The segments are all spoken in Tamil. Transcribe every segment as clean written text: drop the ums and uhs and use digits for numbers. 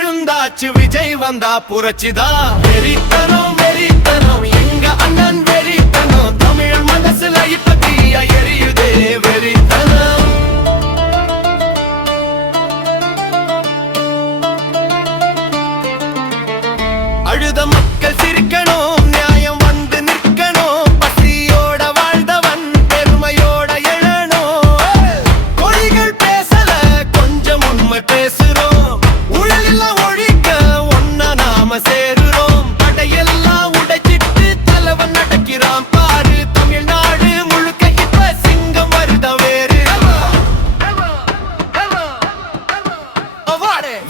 எழுந்தாச்சு விஜய் வந்தா புரட்சிதான். வெறித்தனம் வெறித்தனம் எங்க அண்ணன் வெறித்தனம், தமிழ் மனசுல இப்ப தீயா எரியுதே வெறித்தனம். அழுத மக்கள் சிரிக்கணும், நியாயம் வந்து நிற்கணும், பசியோட வாழ்ந்தவன் பெருமையோட எழணும். கொடிகள் பேசல கொஞ்சம் உண்மை பேசுறோம், ஊழலெல்லாம் ஒழிக்க ஒன்னா நாம சேருறோம். தடையெல்லாம் உடைச்சிட்டு தலைவன் நடக்கிறான் பாரு, தமிழ்நாடு முழுக்க இப்ப சிங்கம் வருத வேறு.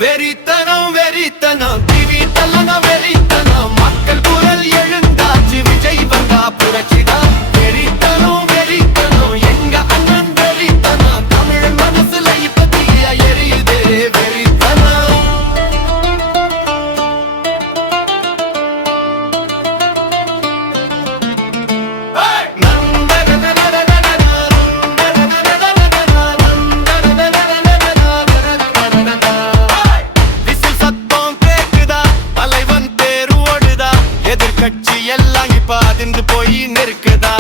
வெறித்தனம் வெறித்தனம் டிவி தல்லன வெறித்தனம், மக்கள் குரல் எழுந்தாச்சு விஜய் வந்தா புரட்சிதான். வெறித்தனம் வெறித்தனம் எங்க அண்ணன் வெறித்தனம், தமிழ் மனசுல இப்ப தீயா எரியுதே வெறித்தனம். கட்சி எல்லாம் இப்ப அதிர்ந்து போய் நிற்குதா,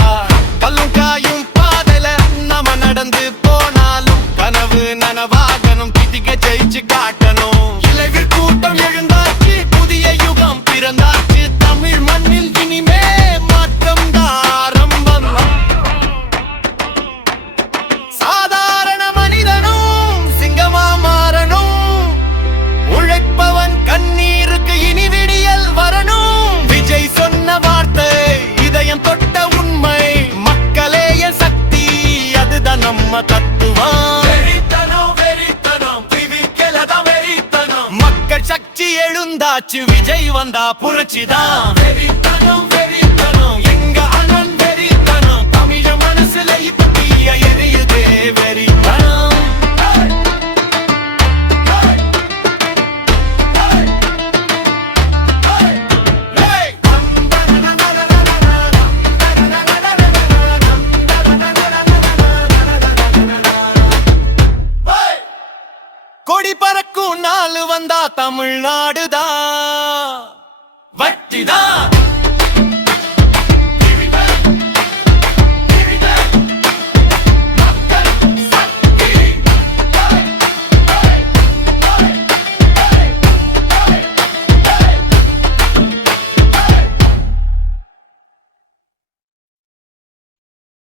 பல்லும் காயும் பாதையில நாம நடந்து போனாலும் கனவு நனவாகணும், திதிக்க ஜெயிச்சு காட்டணும். இளைஞர் கூட்டம் எழுந்தாச்சு, புதிய யுகம் பிறந்தாச்சு, தமிழ் மண்ணில் இனிமே மாற்றம் தான் ஆரம்பம். சாதாரண மனிதனும் சிங்கமா மாறணும், உழைப்பவன் கண்ணீருக்கு இனி விடியல் வரணும். விஜய் சொன்ன வார்த்தை இதயம் தொட்ட உண்மை, மக்களே என் சக்தி அதுதான் நம்ம தத்துவம். வெறித்தனம் வெறித்தனம் விவிக்கலதான் வெறித்தனம், மக்கள் சக்தி எழுந்தாச்சு விஜய் வந்தா புரட்சிதான். வெறித்தனம் வெறித்தனம் எங்க அண்ணன் வெறித்தனம், தமிழ மனசுல இப்ப தீயா எரியுதே வெறித்தனம். கொடி பறக்கும் நாள் வந்தா தமிழ்நாடுதான் வட்டிதான்.